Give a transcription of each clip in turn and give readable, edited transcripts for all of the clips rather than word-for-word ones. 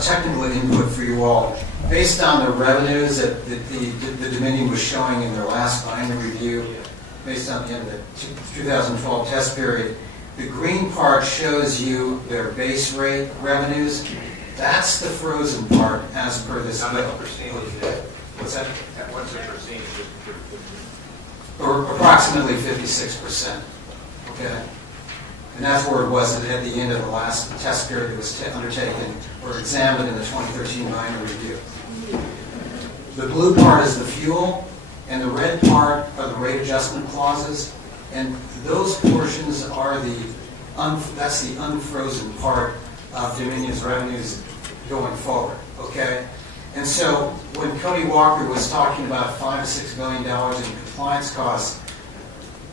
technical input for you all. Based on the revenues that the Dominion was showing in their last final review, based on the end of the 2012 test period, the green part shows you their base rate revenues. That's the frozen part as per this bill. How much percentage is that? What's that? What's the percentage? Or approximately 56%. Okay? And that's where it was at the end of the last test period that was undertaken or examined in the 2013 minor review. The blue part is the fuel, and the red part are the rate adjustment clauses, and those portions are that's the unfrozen part of Dominion's revenues going forward, okay? And so when Cody Walker was talking about $5 to $6 billion in compliance costs,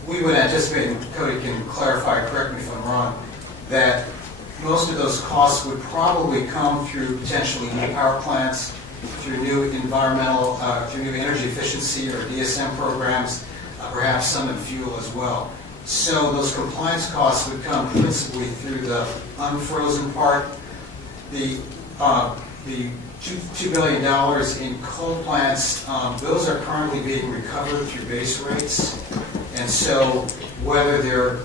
we would anticipate, and Cody can clarify, correct me if I'm wrong, that most of those costs would probably come through potentially new power plants, through new environmental, through new energy efficiency or DSM programs, perhaps some in fuel as well. So those compliance costs would come principally through the unfrozen part. The $2 billion in coal plants, those are currently being recovered through base rates. And so whether there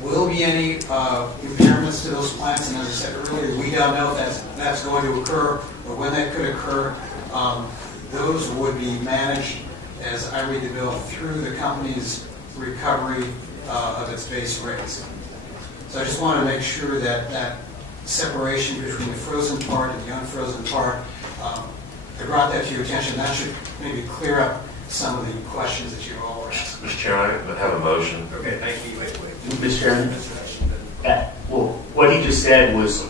will be any impairments to those plants, and as I said earlier, we don't know if that's going to occur or when that could occur. Those would be managed, as I read the bill, through the company's recovery of its base rates. So I just want to make sure that that separation between the frozen part and the unfrozen part, I brought that to your attention. That should maybe clear up some of the questions that you all were asking. Mr. Chairman, I have a motion. Okay, thank you. Wait. Mr. Chairman, well, what he just said was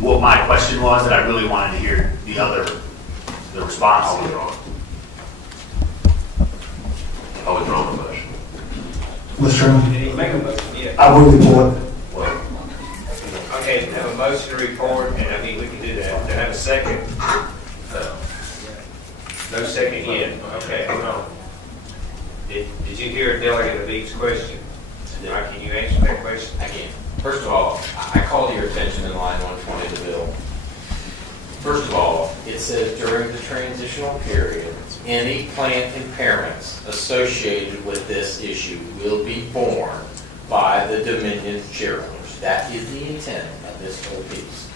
what my question was, that I really wanted to hear the response. I'll withdraw the motion. Mr. Chairman, Did he make a motion yet? I will report. Well, Okay, have a motion to report, and I mean, we can do that. Do I have a second? No second yet. Okay, hold on. Did you hear Delegate Abid's question? Can you answer that question? I can. First of all, I call to your attention in line 120 of the bill. First of all, it says during the transitional period, any plant impairments associated with this issue will be borne by the Dominion shareholders. That is the intent of this whole piece.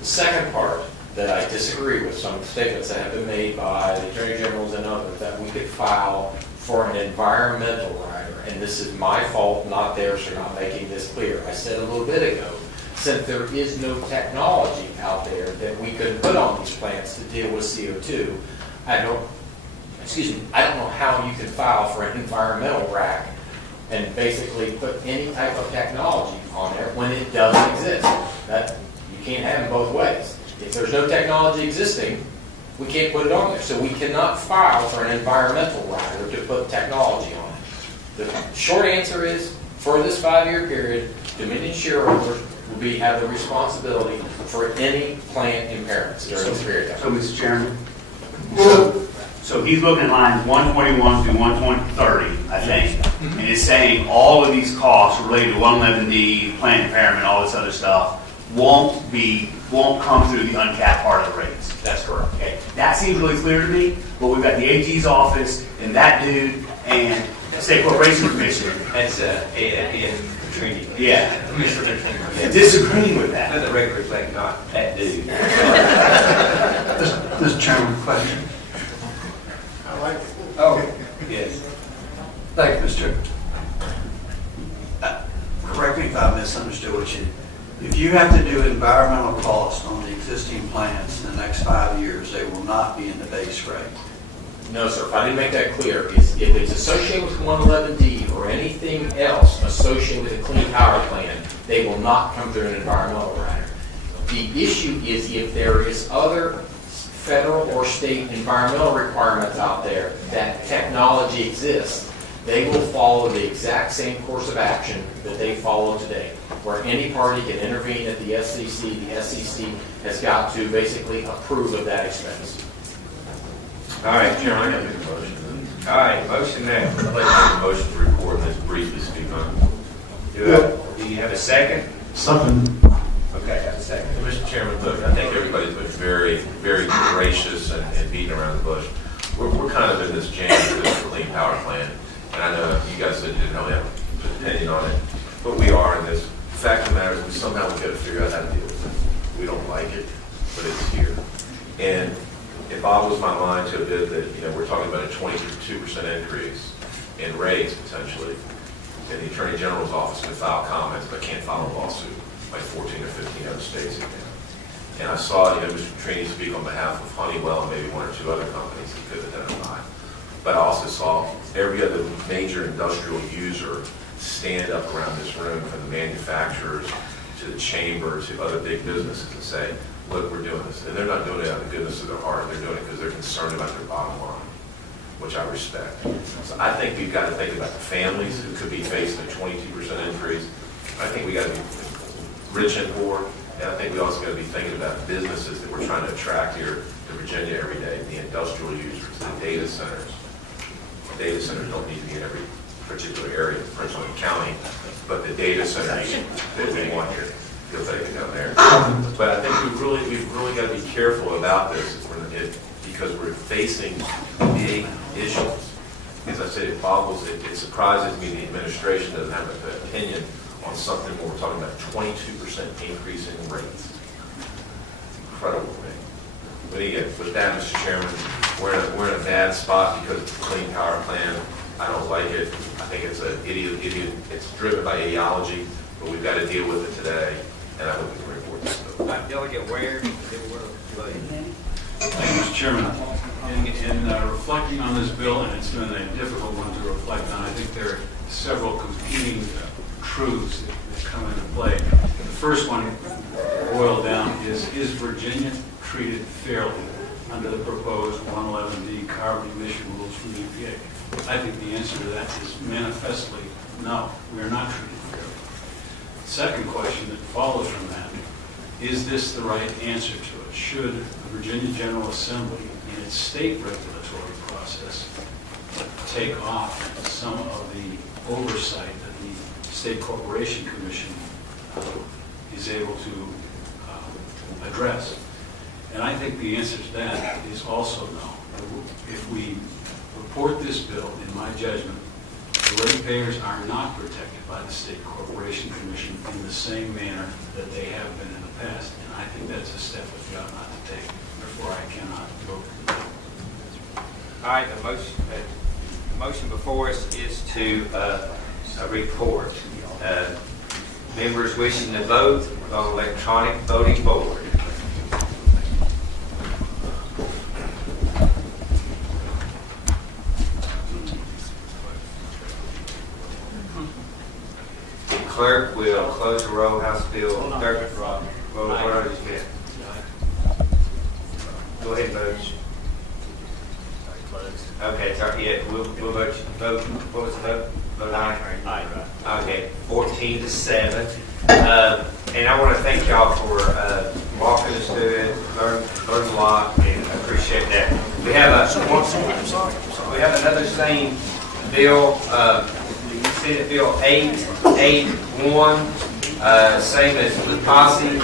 The second part that I disagree with some statements that have been made by the Attorney Generals and others, that we could file for an environmental rider, and this is my fault, not theirs, for not making this clear. I said a little bit ago, since there is no technology out there that we could put on these plants to deal with CO2, I don't know how you can file for an environmental rack and basically put any type of technology on there when it doesn't exist. That you can't have it both ways. If there's no technology existing, we can't put it on there. So we cannot file for an environmental rider to put technology on it. The short answer is, for this 5-year period, Dominion shareholders will have the responsibility for any plant impairments during this period of So, time. Mr. Chairman, so he's looking at lines 121 through 130, I think, and it's saying all of these costs related to 111D, plant impairment, all this other stuff, won't come through the uncapped part of the rates. That's correct. Okay, that seems really clear to me, but we've got the AG's office and that dude and the State Corporation Commission. That's in Trinity. Yeah. Disagreeing with that. Let the record reflect not that dude. Mr. Chairman, question. Oh, yes. Thank you, Mr. Chairman. Correct me if I misunderstood what you. If you have to do environmental costs on the existing plants in the next 5 years, they will not be in the base rate. No, sir. If I didn't make that clear, if it's associated with 111D or anything else associated with a clean power plant, they will not come through an environmental rider. The issue is if there is other federal or state environmental requirements out there that technology exists, they will follow the exact same course of action that they follow today, where any party can intervene at the SEC. The SEC has got to basically approve of that expense. All right, Chairman, I Chairman. got to make a motion. All right, motion now. I'd like to make a motion to record and let's briefly speak on it. Do you have a second? Something. Okay, have a second. Mr. Chairman, look, I think everybody's been very, very gracious and beating around the bush. We're kind of in this jam with this clean power plan, and I know you guys said you didn't really have an opinion on it, but we are in this. The fact of the matter is, we somehow we've got to figure out how to deal with it. We don't like it, but it's here. And it boggles my mind to a bit that, you know, we're talking about a 22% increase in rates potentially, and the Attorney General's office can file comments, but can't file a lawsuit like 14 or 15 other states again. And I saw, you know, Mr. Trini speak on behalf of Honeywell and maybe one or two other companies he could identify. But I also saw every other major industrial user stand up around this room, from the manufacturers to the chamber to other big businesses, and say, look, we're doing this. And they're not doing it out of the goodness of their heart. They're doing it because they're concerned about their bottom line, which I respect. So I think we've got to think about the families who could be facing a 22% increase. I think we got to be rich and poor. And I think we also got to be thinking about businesses that we're trying to attract here to Virginia every day, the industrial users, the data centers. Data centers don't need to be in every particular area of Prince William County, but the data centers that we want here, feel free to go there. But I think we've really got to be careful about this because we're facing big issues. As I said, it surprises me the administration doesn't have an opinion on something where we're talking about 22% increase in rates. Incredible to me. But again, with that, Mr. Chairman, we're in a bad spot because it's a clean power plan. I don't like it. I think it's an idiot. It's driven by ideology, but we've got to deal with it today, and I hope we can report this. Delegate Ware, Thank you, Mr. Chairman. In reflecting on this bill, and it's been a difficult one to reflect on, I think there are several competing truths that come into play. The first one, boiled down, is Virginia treated fairly under the proposed 111D carbon emission rules from the EPA? I think the answer to that is manifestly no. We are not treated fairly. Second question that follows from that, is this the right answer to it? Should the Virginia General Assembly, in its state regulatory process, take off some of the oversight that the State Corporation Commission is able to address? And I think the answer to that is also no. If we report this bill, in my judgment, the ratepayers are not protected by the State Corporation Commission in the same manner that they have been in the past. And I think that's a step that we ought not to take. Therefore, I cannot vote for the bill. all right, the motion before us is to report. Members wishing to vote on electronic voting board. Clerk will close the roll. House Bill 30. Go ahead and vote. Okay, sorry, yeah, we'll vote. What was the vote? Vote aye. Aye. Okay, 14-7. And I want to thank y'all for walking us through it, learned a lot, and I appreciate that. We have another same bill, Senate Bill 881, same as with Posse.